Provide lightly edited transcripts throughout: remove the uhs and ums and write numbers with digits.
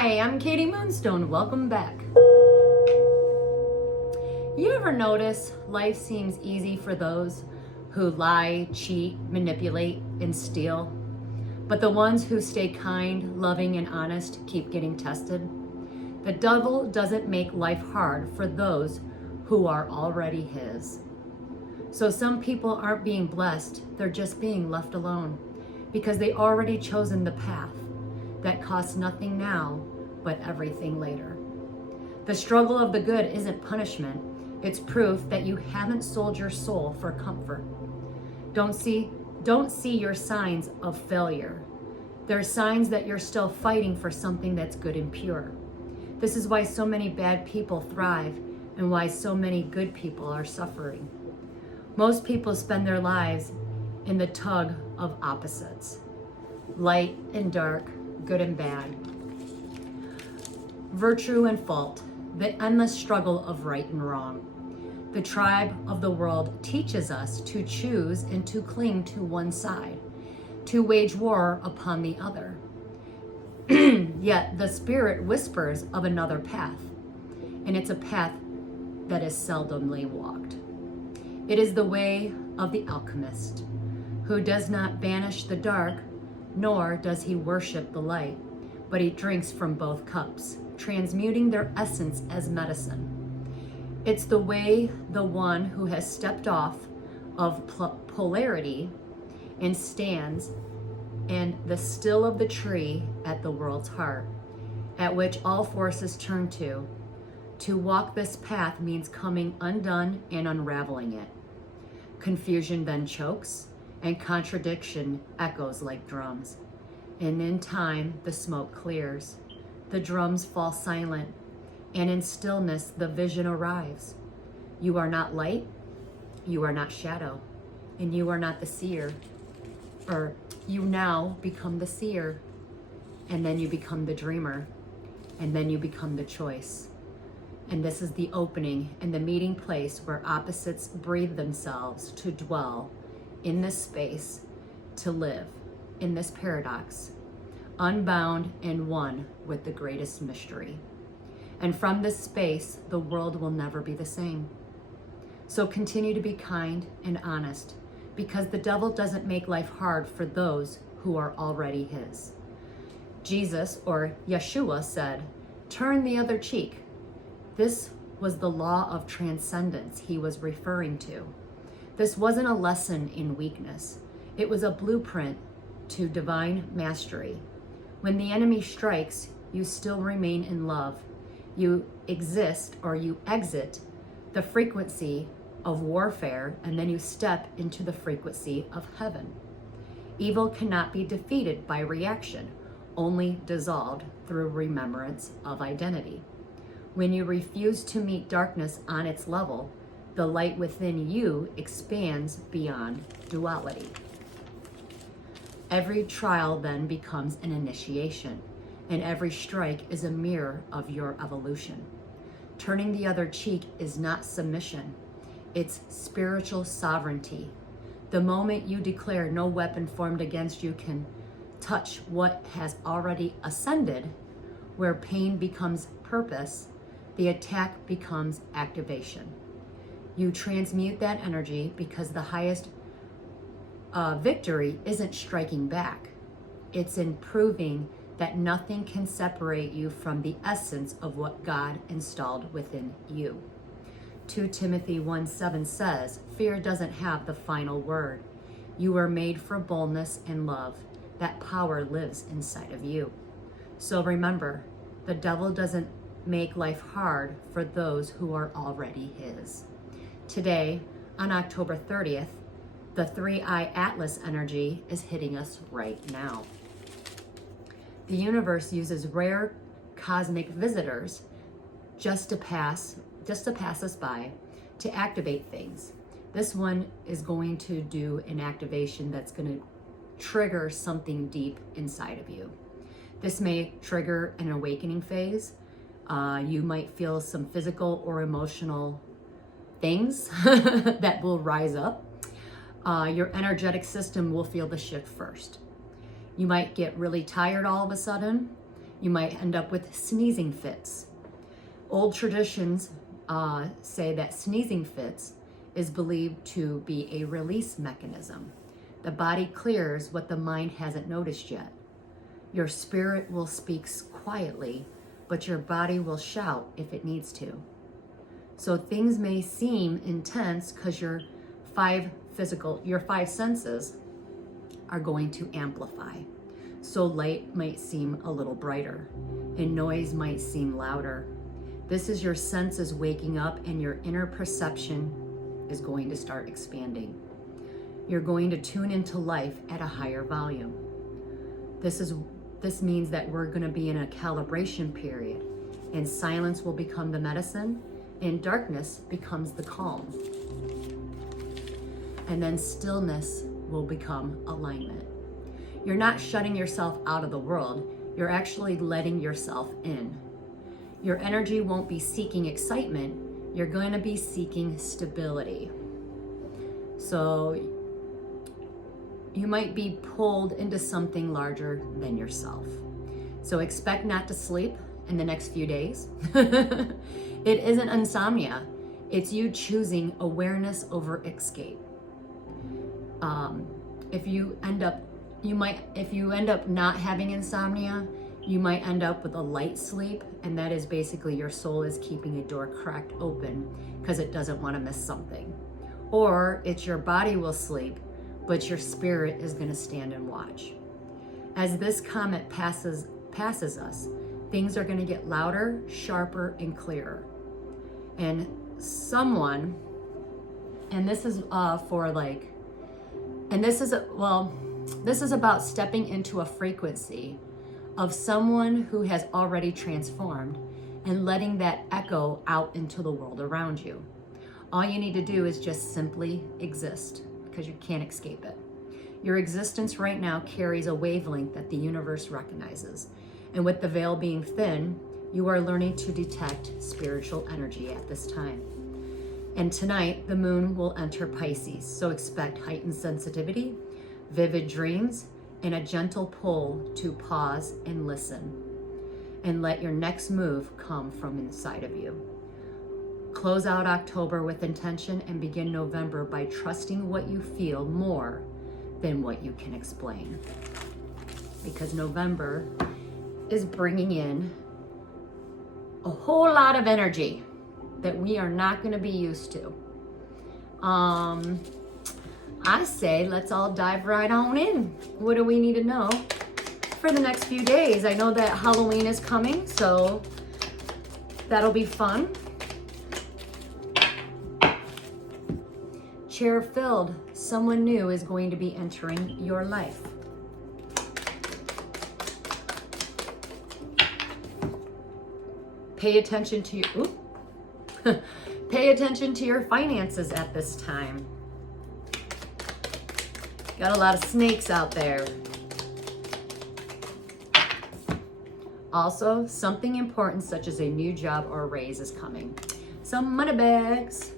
Hi, I'm Katie Moonstone. Welcome back. You ever notice life seems easy for those who lie, cheat, manipulate, and steal? But the ones who stay kind, loving, and honest keep getting tested? The devil doesn't make life hard for those who are already his. So some people aren't being blessed, they're just being left alone because they already chosen the path that costs nothing now, but everything later. The struggle of the good isn't punishment, it's proof that you haven't sold your soul for comfort. Don't see your signs of failure. They're signs that you're still fighting for something that's good and pure. This is why so many bad people thrive and why so many good people are suffering. Most people spend their lives in the tug of opposites, light and dark, good and bad, virtue and fault, the endless struggle of right and wrong. The tribe of the world teaches us to choose and to cling to one side, to wage war upon the other. Yet the spirit whispers of another path, and it's a path that is seldomly walked. It is the way of the alchemist, who does not banish the dark, nor does he worship the light, but he drinks from both cups, transmuting their essence as medicine. It's the way the one who has stepped off of polarity and stands in the still of the tree at the world's heart, at which all forces turn to. To walk this path means coming undone and unraveling it. Confusion then chokes, and contradiction echoes like drums. And in time, the smoke clears. The drums fall silent, and in stillness, the vision arrives. You are not light, you are not shadow, and you are not the seer. Or you now become the seer, and then you become the dreamer, and then you become the choice. And this is the opening and the meeting place where opposites breathe themselves to dwell in this space, to live in this paradox, unbound and one with the greatest mystery. And from this space, the world will never be the same. So continue to be kind and honest, because the devil doesn't make life hard for those who are already his. Jesus, or Yeshua, said, "Turn the other cheek." This was the law of transcendence he was referring to. This wasn't a lesson in weakness. It was a blueprint to divine mastery. When the enemy strikes, you still remain in love. You exist, or you exit the frequency of warfare, and then you step into the frequency of heaven. Evil cannot be defeated by reaction, only dissolved through remembrance of identity. When you refuse to meet darkness on its level, the light within you expands beyond duality. Every trial then becomes an initiation, and every strike is a mirror of your evolution. Turning the other cheek is not submission, it's spiritual sovereignty. The moment you declare no weapon formed against you can touch what has already ascended, where pain becomes purpose, the attack becomes activation. You transmute that energy because the highest victory isn't striking back. It's in proving that nothing can separate you from the essence of what God installed within you. 2 Timothy 1:7 says, "Fear doesn't have the final word. You are made for boldness and love. That power lives inside of you." So remember, the devil doesn't make life hard for those who are already his. Today, on October 30th, the 3-eye Atlas energy is hitting us right now. The universe uses rare cosmic visitors just to pass us by, to activate things. This one is going to do an activation that's going to trigger something deep inside of you. This may trigger an awakening phase. You might feel some physical or emotional things that will rise up. Your energetic system will feel the shift first. You might get really tired all of a sudden. You might end up with sneezing fits. Old traditions say that sneezing fits is believed to be a release mechanism. The body clears what the mind hasn't noticed yet. Your spirit will speak quietly, but your body will shout if it needs to. So things may seem intense because your five senses are going to amplify. So light might seem a little brighter and noise might seem louder. This is your senses waking up, and your inner perception is going to start expanding. You're going to tune into life at a higher volume. This means that we're going to be in a calibration period, and silence will become the medicine, and darkness becomes the calm. And then stillness will become alignment. You're not shutting yourself out of the world. You're actually letting yourself in. Your energy won't be seeking excitement. You're going to be seeking stability. So you might be pulled into something larger than yourself. So expect not to sleep in the next few days. It isn't insomnia. It's you choosing awareness over escape. If you end up not having insomnia, you might end up with a light sleep, and that is basically your soul is keeping a door cracked open because it doesn't want to miss something. Or it's your body will sleep, but your spirit is going to stand and watch. As this comet passes us, things are going to get louder, sharper, and clearer. And someone, and this is this is about stepping into a frequency of someone who has already transformed and letting that echo out into the world around you. All you need to do is just simply exist, because you can't escape it. Your existence right now carries a wavelength that the universe recognizes. And with the veil being thin, you are learning to detect spiritual energy at this time. And tonight, the moon will enter Pisces, so expect heightened sensitivity, vivid dreams, and a gentle pull to pause and listen. And let your next move come from inside of you. Close out October with intention and begin November by trusting what you feel more than what you can explain. Because November is bringing in a whole lot of energy that we are not going to be used to. I say let's all dive right on in. What do we need to know for the next few days? I know that Halloween is coming, so that'll be fun. Chair filled, someone new is going to be entering your life. Pay attention to your finances at this time. Got a lot of snakes out there. Also, something important such as a new job or a raise is coming. Some money bags.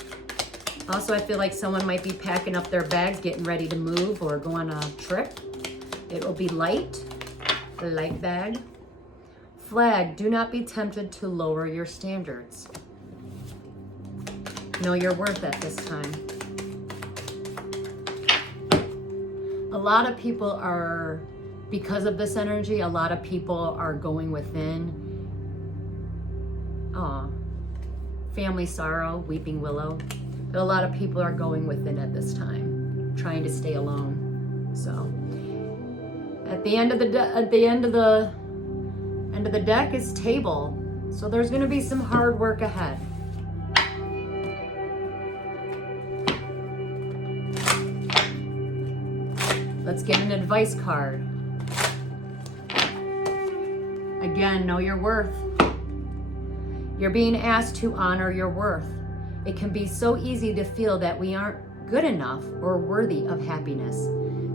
Also, I feel like someone might be packing up their bags, getting ready to move or go on a trip. It will be light bag. Flag, do not be tempted to lower your standards. Know your worth at this time. A lot of people are, because of this energy, a lot of people are going within. Family sorrow, weeping willow. But a lot of people are going within at this time, trying to stay alone. So, at the end of the deck is table. So there's going to be some hard work ahead. Let's get an advice card. Again, know your worth. You're being asked to honor your worth. It can be so easy to feel that we aren't good enough or worthy of happiness.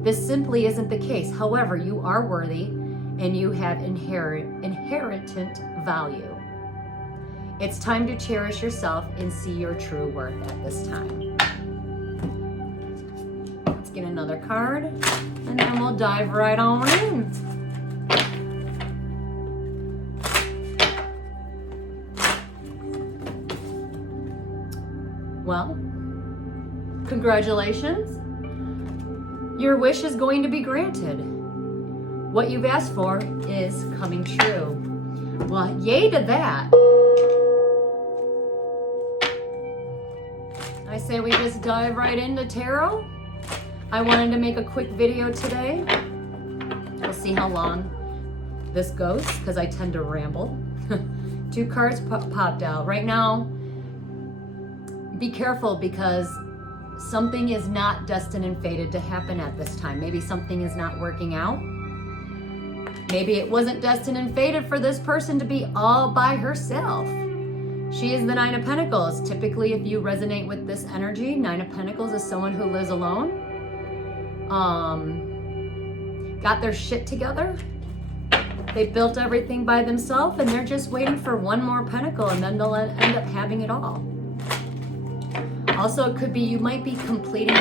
This simply isn't the case. However, you are worthy and you have inherent value. It's time to cherish yourself and see your true worth at this time. Let's get another card and then we'll dive right on in. Well, congratulations. Your wish is going to be granted. What you've asked for is coming true. Well, yay to that. I say we just dive right into tarot. I wanted to make a quick video today. We'll see how long this goes because I tend to ramble. 2 cards popped out. Right now, be careful because something is not destined and fated to happen at this time. Maybe something is not working out. Maybe it wasn't destined and fated for this person to be all by herself. She is the 9 of Pentacles. Typically, if you resonate with this energy, 9 of Pentacles is someone who lives alone. Got their shit together. They built everything by themselves and they're just waiting for one more pentacle and then they'll end up having it all. Also, it could be you might be completing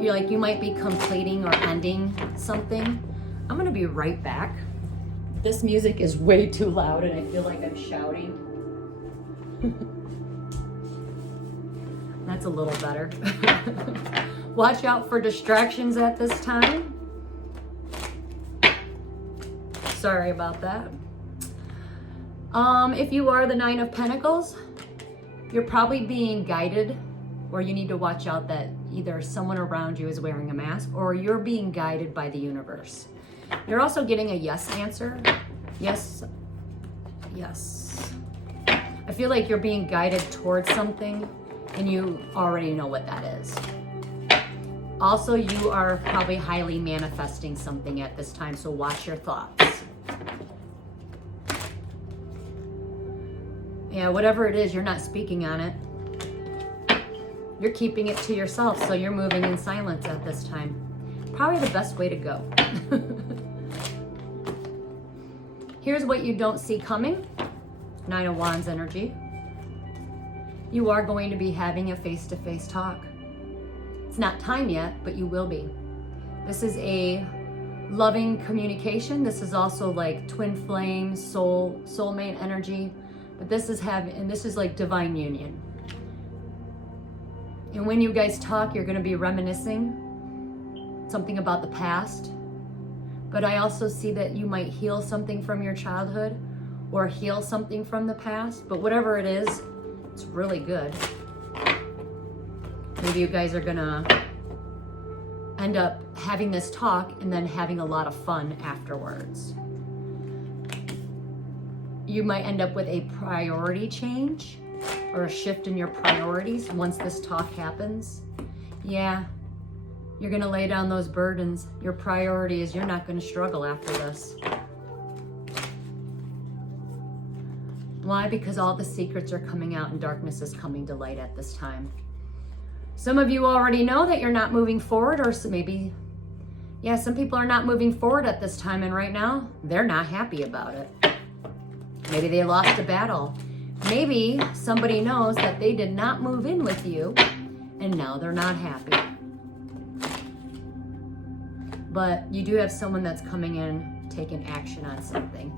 you might be completing or ending something. I'm gonna be right back. This music is way too loud and I feel like I'm shouting. That's a little better. Watch out for distractions at this time. Sorry about that. If you are the 9 of Pentacles, you're probably being guided, or you need to watch out that either someone around you is wearing a mask or you're being guided by the universe. You're also getting a yes answer. Yes. Yes. I feel like you're being guided towards something and you already know what that is. Also, you are probably highly manifesting something at this time, so watch your thoughts. Yeah, whatever it is, you're not speaking on it. You're keeping it to yourself, so you're moving in silence at this time. Probably the best way to go. Here's what you don't see coming. 9 of Wands energy. You are going to be having a face-to-face talk. It's not time yet, but you will be. This is a loving communication. This is also like twin flame, soulmate energy. But this is like divine union. And when you guys talk, you're going to be reminiscing something about the past. But I also see that you might heal something from your childhood or heal something from the past. But whatever it is, it's really good. Maybe you guys are going to end up having this talk and then having a lot of fun afterwards. You might end up with a priority change or a shift in your priorities once this talk happens. Yeah, you're going to lay down those burdens. Your priority is you're not going to struggle after this. Why? Because all the secrets are coming out and darkness is coming to light at this time. Some of you already know that you're not moving forward, or maybe, yeah, some people are not moving forward at this time, and right now, they're not happy about it. Maybe they lost a battle. Maybe somebody knows that they did not move in with you, and now they're not happy. But you do have someone that's coming in, taking action on something.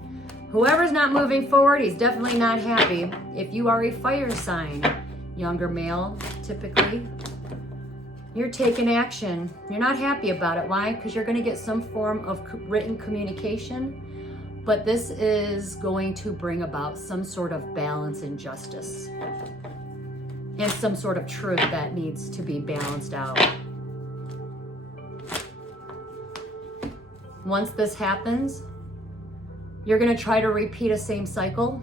Whoever's not moving forward, he's definitely not happy. If you are a fire sign, younger male, typically, you're taking action. You're not happy about it. Why? Because you're going to get some form of written communication, but this is going to bring about some sort of balance and justice and some sort of truth that needs to be balanced out. Once this happens, you're going to try to repeat a same cycle,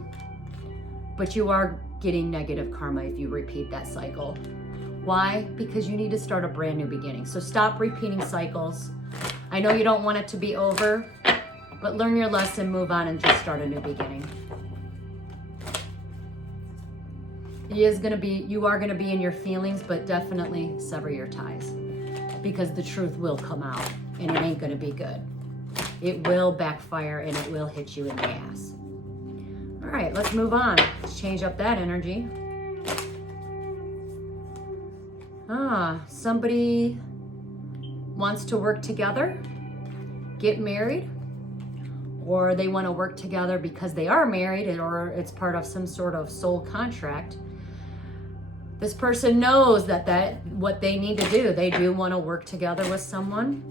but you are getting negative karma if you repeat that cycle. Why? Because you need to start a brand new beginning. So stop repeating cycles. I know you don't want it to be over, but learn your lesson, move on, and just start a new beginning. You are going to be in your feelings, but definitely sever your ties because the truth will come out and it ain't going to be good. It will backfire and it will hit you in the ass. All right, let's move on. Let's change up that energy. Somebody wants to work together, get married, or they want to work together because they are married or it's part of some sort of soul contract. This person knows that what they need to do. They do want to work together with someone.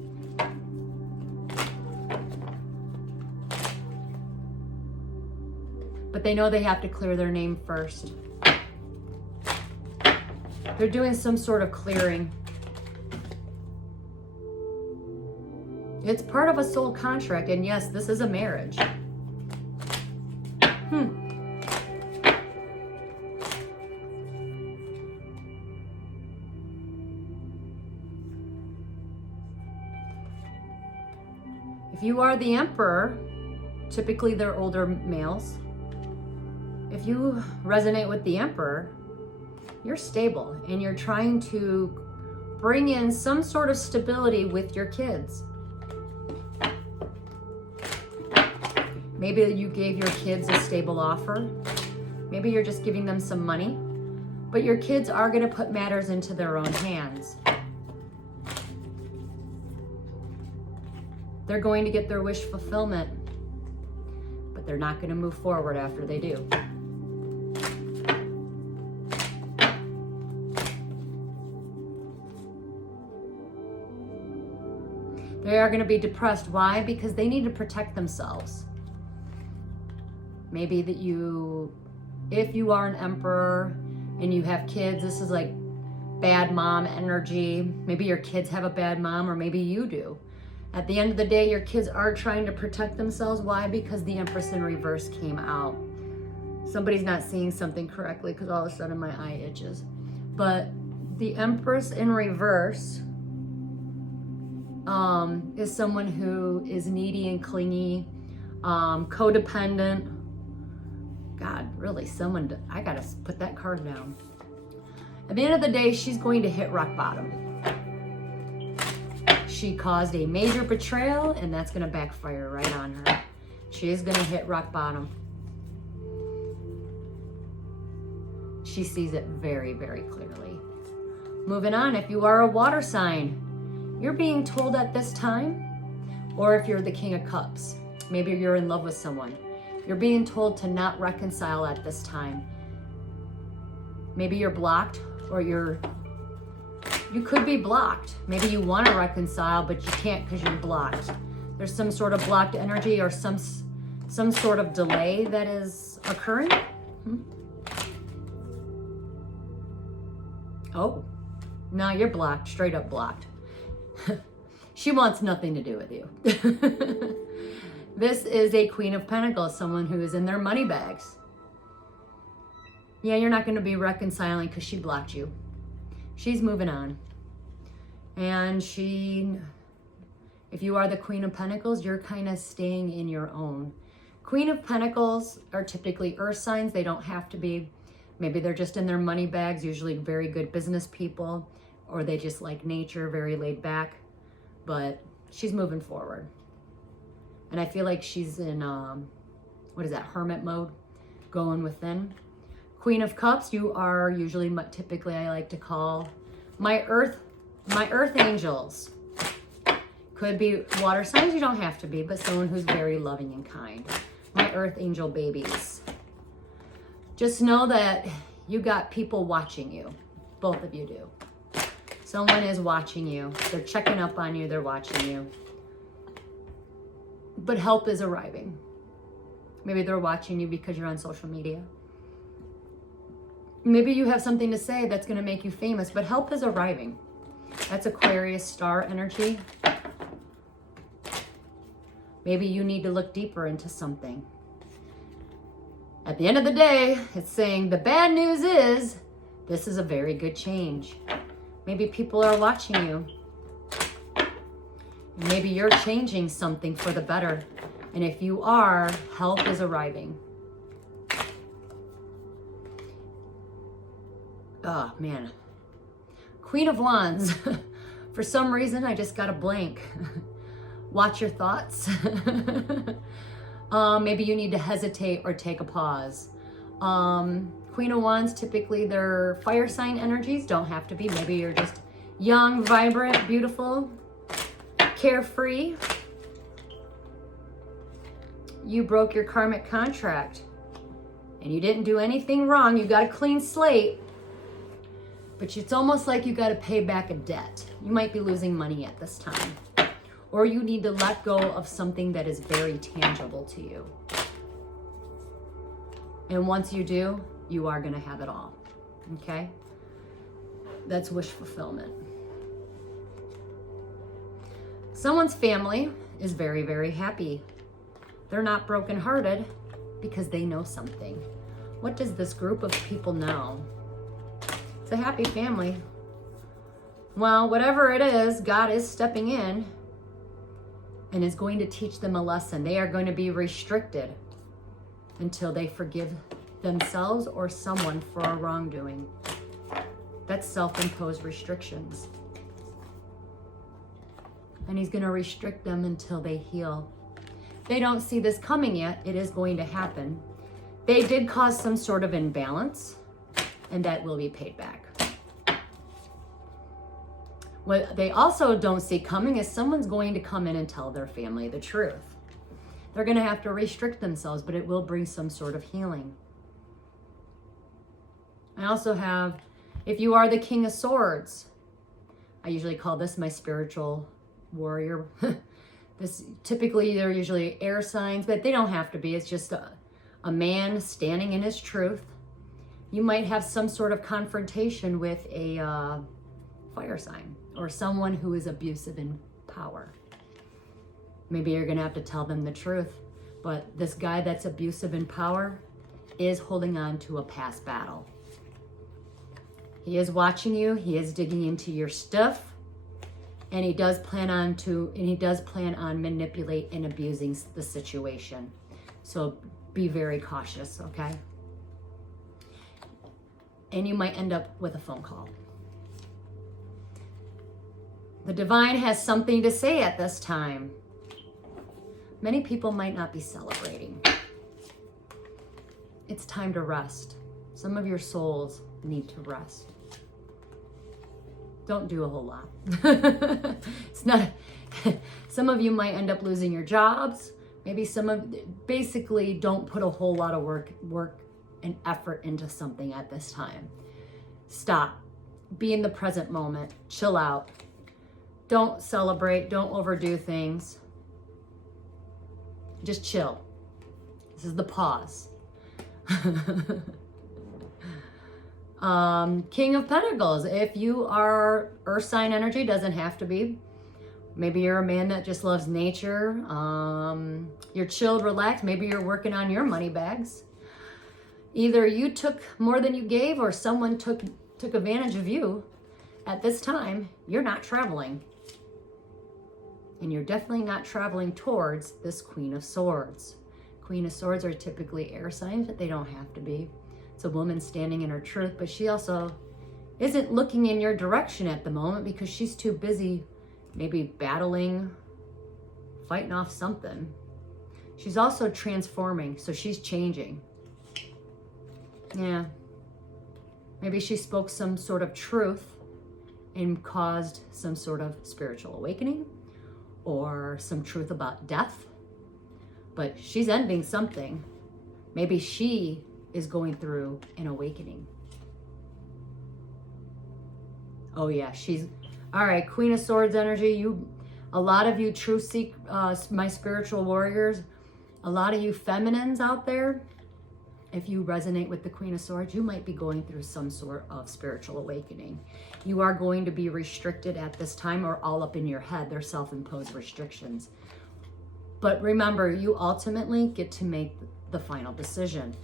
But they know they have to clear their name first. They're doing some sort of clearing. It's part of a soul contract, and yes, this is a marriage. If you are the Emperor, typically they're older males. If you resonate with the Emperor, you're stable and you're trying to bring in some sort of stability with your kids. Maybe you gave your kids a stable offer. Maybe you're just giving them some money, but your kids are going to put matters into their own hands. They're going to get their wish fulfillment, but they're not going to move forward after they do. They are going to be depressed. Why? Because they need to protect themselves. Maybe that if you are an Emperor and you have kids, this is like bad mom energy. Maybe your kids have a bad mom, or maybe you do. At the end of the day, your kids are trying to protect themselves. Why? Because the Empress in reverse came out. Somebody's not seeing something correctly because all of a sudden my eye itches. But the Empress in reverse is someone who is needy and clingy, codependent. God, really, I gotta put that card down. At the end of the day, she's going to hit rock bottom. She caused a major betrayal, and that's going to backfire right on her. She is going to hit rock bottom. She sees it very, very clearly. Moving on, if you are a water sign, you're being told at this time, or if you're the King of Cups, maybe you're in love with someone, you're being told to not reconcile at this time. Maybe you're blocked, or you could be blocked. Maybe you want to reconcile, but you can't because you're blocked. There's some sort of blocked energy or some sort of delay that is occurring. Oh, no, you're blocked, straight up blocked. She wants nothing to do with you. This is a Queen of Pentacles, someone who is in their money bags. Yeah, you're not going to be reconciling because she blocked you. She's moving on. And if you are the Queen of Pentacles, you're kind of staying in your own. Queen of Pentacles are typically earth signs. They don't have to be. Maybe they're just in their money bags, usually very good business people, or they just like nature, very laid back. But she's moving forward. And I feel like she's in, hermit mode, going within. Queen of Cups, you are usually, typically I like to call my earth angels. Could be water signs, you don't have to be, but someone who's very loving and kind. My earth angel babies. Just know that you got people watching you. Both of you do. Someone is watching you. They're checking up on you, they're watching you. But help is arriving. Maybe they're watching you because you're on social media. Maybe you have something to say that's going to make you famous, but help is arriving. That's Aquarius star energy. Maybe you need to look deeper into something. At the end of the day, it's saying the bad news is this is a very good change. Maybe people are watching you. Maybe you're changing something for the better. And if you are, help is arriving. Oh, man. Queen of Wands. For some reason, I just got a blank. Watch your thoughts. Maybe you need to hesitate or take a pause. Queen of Wands, typically they're fire sign energies. Don't have to be. Maybe you're just young, vibrant, beautiful, carefree. You broke your karmic contract and you didn't do anything wrong. You got a clean slate. But it's almost like you got to pay back a debt. You might be losing money at this time. Or you need to let go of something that is very tangible to you. And once you do, you are going to have it all. Okay? That's wish fulfillment. Someone's family is very, very happy. They're not brokenhearted because they know something. What does this group of people know? It's a happy family. Well, whatever it is, God is stepping in and is going to teach them a lesson. They are going to be restricted until they forgive themselves or someone for a wrongdoing. That's self-imposed restrictions. And he's going to restrict them until they heal. They don't see this coming yet. It is going to happen. They did cause some sort of imbalance, and that will be paid back. What they also don't see coming is someone's going to come in and tell their family the truth. They're going to have to restrict themselves, but it will bring some sort of healing. I also have, if you are the King of Swords, I usually call this my spiritual warrior. This typically, they're usually air signs, but they don't have to be. It's just a man standing in his truth. You might have some sort of confrontation with a fire sign or someone who is abusive in power. Maybe you're going to have to tell them the truth, but this guy that's abusive in power is holding on to a past battle. He is watching you. He is digging into your stuff. And he does plan on manipulate and abusing the situation. So be very cautious, okay? And you might end up with a phone call. The divine has something to say at this time. Many people might not be celebrating. It's time to rest. Some of your souls need to rest. Don't do a whole lot. It's not, some of you might end up losing your jobs. Maybe basically don't put a whole lot of work and effort into something at this time. Stop. Be in the present moment. Chill out. Don't celebrate. Don't overdo things. Just chill. This is the pause. King of Pentacles. If you are earth sign energy, doesn't have to be. Maybe you're a man that just loves nature. You're chilled, relaxed. Maybe you're working on your money bags. Either you took more than you gave or someone took advantage of you. At this time, you're not traveling. And you're definitely not traveling towards this Queen of Swords. Queen of Swords are typically air signs, but they don't have to be. It's a woman standing in her truth, but she also isn't looking in your direction at the moment because she's too busy maybe battling, fighting off something. She's also transforming, so she's changing. Yeah. Maybe she spoke some sort of truth and caused some sort of spiritual awakening or some truth about death. But she's ending something. Maybe she is going through an awakening. Oh yeah, she's all right. Queen of Swords energy. A lot of you true seek, my spiritual warriors, a lot of you feminines out there, if you resonate with the Queen of Swords, you might be going through some sort of spiritual awakening. You are going to be restricted at this time or all up in your head. They're self-imposed restrictions. But remember, you ultimately get to make the final decision.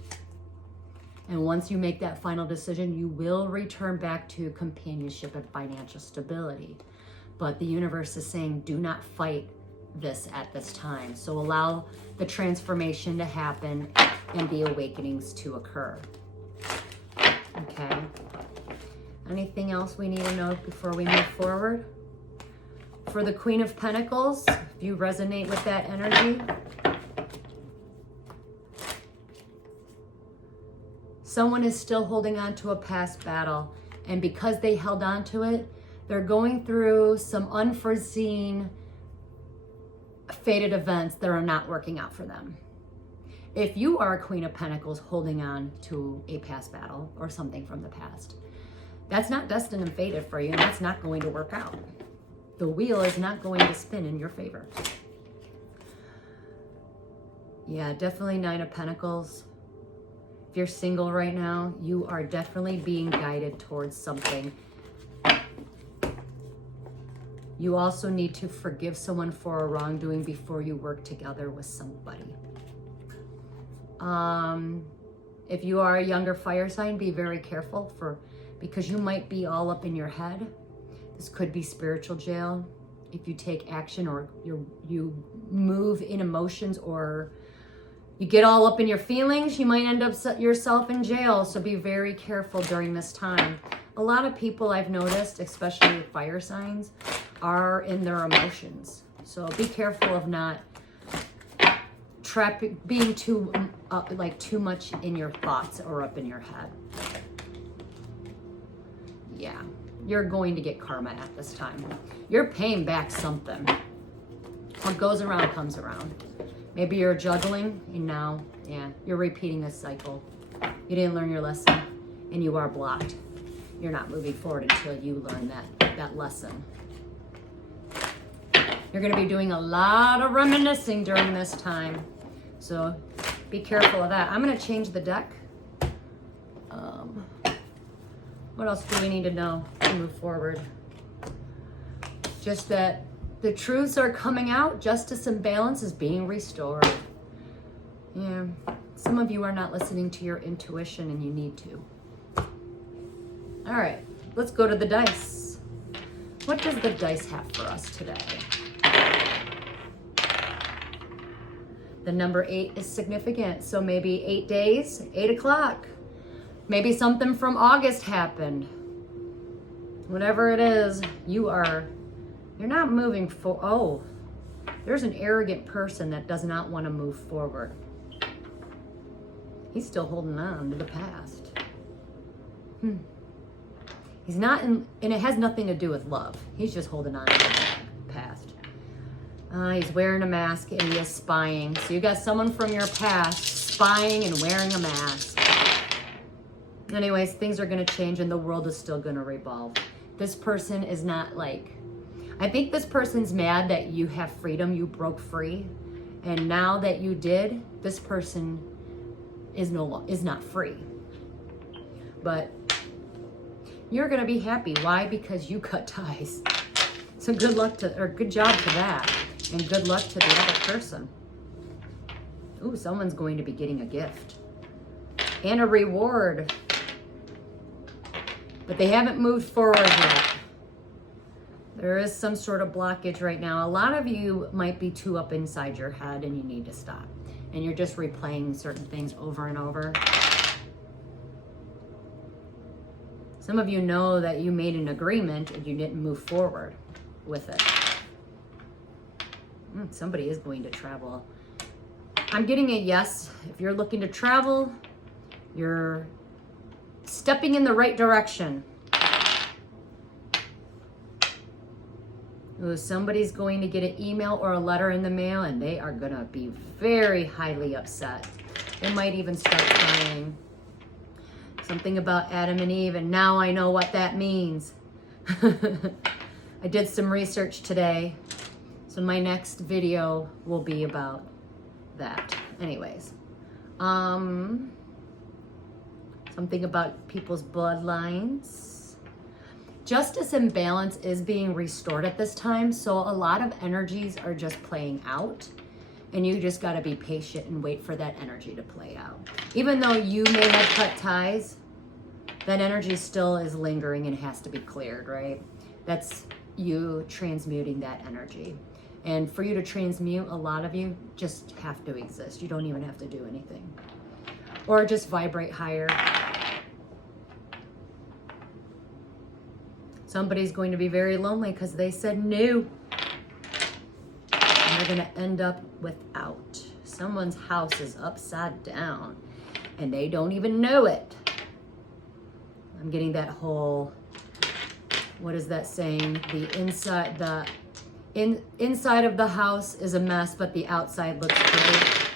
And once you make that final decision, you will return back to companionship and financial stability. But the universe is saying, do not fight this at this time. So allow the transformation to happen and the awakenings to occur. Okay. Anything else we need to know before we move forward? For the Queen of Pentacles, if you resonate with that energy, someone is still holding on to a past battle, and because they held on to it, they're going through some unforeseen, fated events that are not working out for them. If you are a Queen of Pentacles holding on to a past battle or something from the past, That's not destined and fated for you, and that's not going to work out. The wheel is not going to spin in your favor. Yeah, definitely Nine of Pentacles. If you're single right now, you are definitely being guided towards something. You also need to forgive someone for a wrongdoing before you work together with somebody. If you are a younger fire sign, be very careful because you might be all up in your head. This could be spiritual jail. If you take action or you move in emotions or you get all up in your feelings, you might end up yourself in jail. So be very careful during this time. A lot of people I've noticed, especially fire signs, are in their emotions. So be careful of not being too much in your thoughts or up in your head. Yeah, you're going to get karma at this time. You're paying back something. What goes around comes around. Maybe you're juggling and now, yeah, you're repeating this cycle. You didn't learn your lesson and you are blocked. You're not moving forward until you learn that lesson. You're going to be doing a lot of reminiscing during this time. So be careful of that. I'm going to change the deck. What else do we need to know to move forward? Just that the truths are coming out. Justice and balance is being restored. Yeah. Some of you are not listening to your intuition and you need to. All right. Let's go to the dice. What does the dice have for us today? The number 8 is significant. So maybe 8 days, 8 o'clock. Maybe something from August happened. Whatever it is, you're not moving oh, there's an arrogant person that does not want to move forward. He's still holding on to the past. He's not and it has nothing to do with love. He's just holding on to the past. He's wearing a mask and he is spying. So you got someone from your past spying and wearing a mask. Anyways, things are going to change and the world is still going to revolve. This person is not I think this person's mad that you have freedom, you broke free. And now that you did, this person is not free. But you're going to be happy. Why? Because you cut ties. So good job to that. And good luck to the other person. Ooh, someone's going to be getting a gift. And a reward. But they haven't moved forward yet. There is some sort of blockage right now. A lot of you might be too up inside your head and you need to stop. And you're just replaying certain things over and over. Some of you know that you made an agreement and you didn't move forward with it. Somebody is going to travel. I'm getting a yes. If you're looking to travel, you're stepping in the right direction. Ooh, somebody's going to get an email or a letter in the mail and they are going to be very highly upset. They might even start crying. Something about Adam and Eve, and now I know what that means. I did some research today, so my next video will be about that. Anyways, something about people's bloodlines. Justice and balance is being restored at this time, so a lot of energies are just playing out, and you just got to be patient and wait for that energy to play out. Even though you may have cut ties, that energy still is lingering and has to be cleared, right? That's you transmuting that energy. And for you to transmute, a lot of you just have to exist. You don't even have to do anything. Or just vibrate higher. Somebody's going to be very lonely because they said no. And they're going to end up without. Someone's house is upside down and they don't even know it. I'm getting that whole, what is that saying? The inside of the house is a mess, but the outside looks great.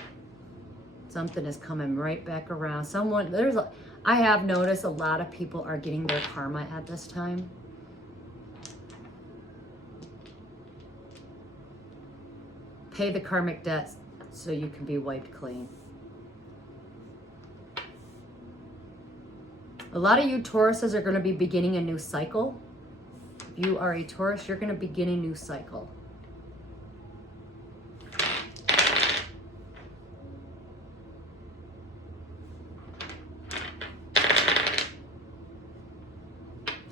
Something is coming right back around. I have noticed a lot of people are getting their karma at this time. Pay the karmic debts so you can be wiped clean. A lot of you Tauruses are going to be beginning a new cycle. If you are a Taurus, you're going to begin a new cycle.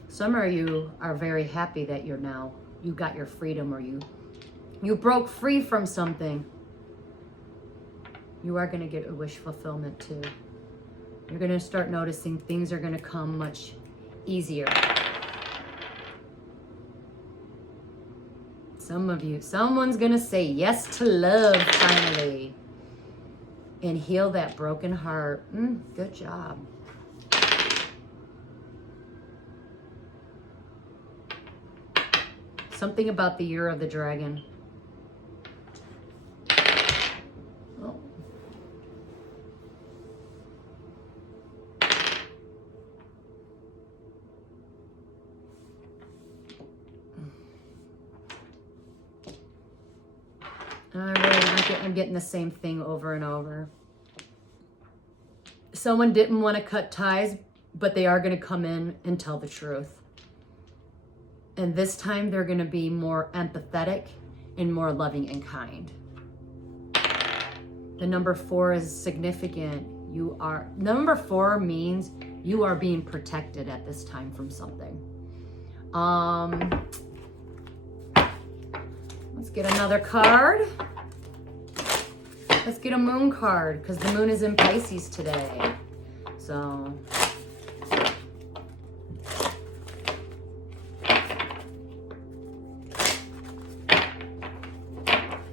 Some of you are very happy that you got your freedom, or you broke free from something. You are going to get a wish fulfillment too. You're going to start noticing things are going to come much easier. Some of you, someone's going to say yes to love finally and heal that broken heart. Good job. Something about the year of the dragon. Oh. I'm getting the same thing over and over. Someone didn't want to cut ties, but they are going to come in and tell the truth. And this time they're going to be more empathetic and more loving and kind. The number 4 is significant. Number 4 means you are being protected at this time from something. Let's get another card. Let's get a moon card, because the moon is in Pisces today. So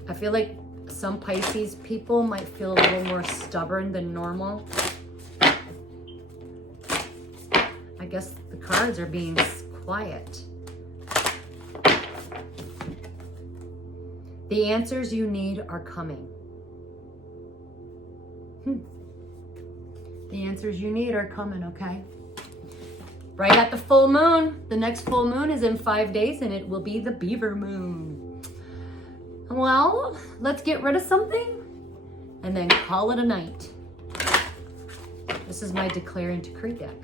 I feel like some Pisces people might feel a little more stubborn than normal. I guess the cards are being quiet. The answers you need are coming. The answers you need are coming, okay? Right at the full moon. The next full moon is in 5 days, and it will be the beaver moon. Well, let's get rid of something and then call it a night. This is my Declare and Decree deck.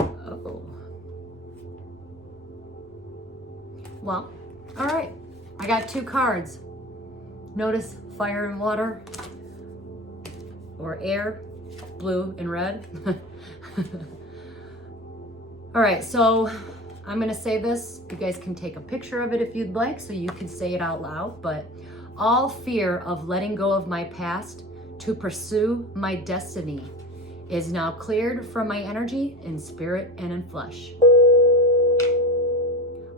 Oh. Well, all right. I got 2 cards. Notice fire and water, or air, blue and red. All right, so I'm gonna say this. You guys can take a picture of it if you'd like, so you can say it out loud. But all fear of letting go of my past to pursue my destiny is now cleared from my energy in spirit and in flesh.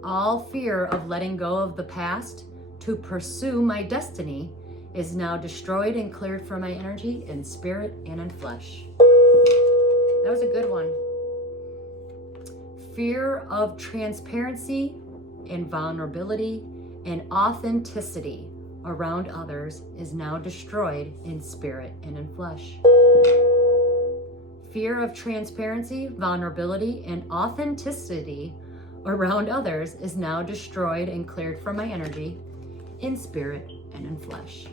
All fear of letting go of the past to pursue my destiny is now destroyed and cleared from my energy in spirit and in flesh. That was a good one. Fear of transparency and vulnerability and authenticity around others is now destroyed in spirit and in flesh. Fear of transparency, vulnerability, and authenticity around others is now destroyed and cleared from my energy in spirit and in flesh.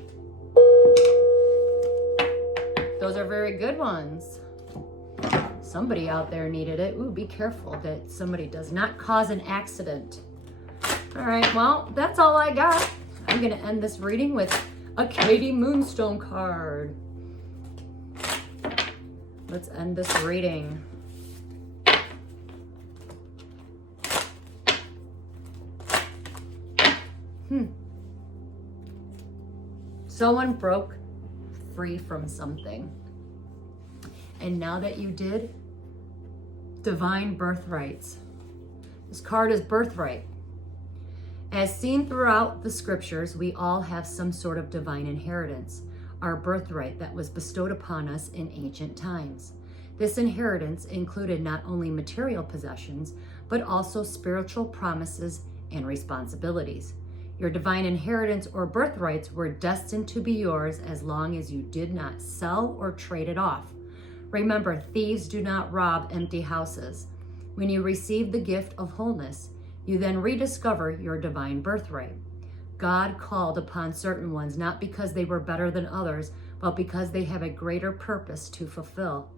Those are very good ones. Somebody out there needed it. Ooh, be careful that somebody does not cause an accident. All right, well, that's all I got. I'm gonna end this reading with a Katie Moonstone card. Let's end this reading. Someone broke free from something. And now that you did, divine birthrights. This card is birthright. As seen throughout the scriptures, we all have some sort of divine inheritance, our birthright that was bestowed upon us in ancient times. This inheritance included not only material possessions, but also spiritual promises and responsibilities. Your divine inheritance or birthrights were destined to be yours as long as you did not sell or trade it off. Remember, thieves do not rob empty houses. When you receive the gift of wholeness, you then rediscover your divine birthright. God called upon certain ones not because they were better than others, but because they have a greater purpose to fulfill.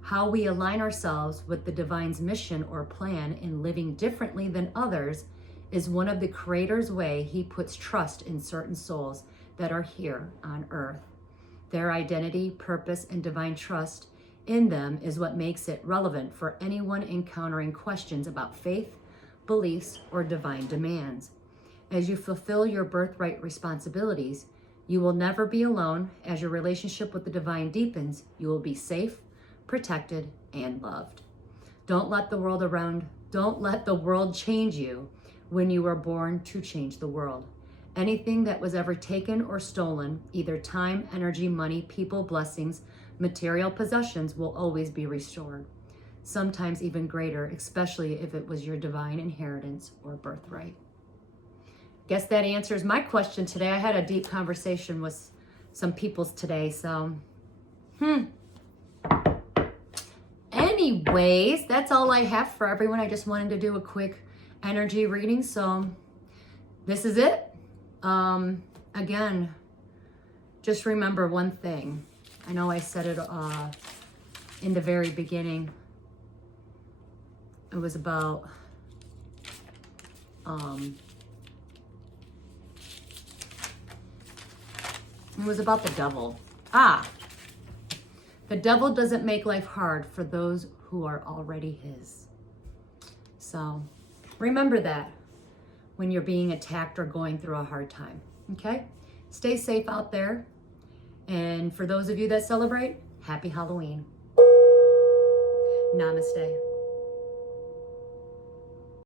How we align ourselves with the divine's mission or plan in living differently than others is one of the Creator's way he puts trust in certain souls that are here on earth. Their identity, purpose, and divine trust in them is what makes it relevant for anyone encountering questions about faith, beliefs, or divine demands. As you fulfill your birthright responsibilities, you will never be alone. As your relationship with the divine deepens, you will be safe, protected, and loved. Don't let the world change you when you were born to change the world. Anything that was ever taken or stolen, either time, energy, money, people, blessings, material possessions, will always be restored. Sometimes even greater, especially if it was your divine inheritance or birthright. Guess that answers my question today. I had a deep conversation with some people today, so anyways, that's all I have for everyone. I just wanted to do a quick energy reading, so this is it. Again, just remember one thing. I know I said it in the very beginning. It was about the devil. The devil doesn't make life hard for those who are already his. So remember that when you're being attacked or going through a hard time, okay? Stay safe out there. And for those of you that celebrate, happy Halloween. Namaste.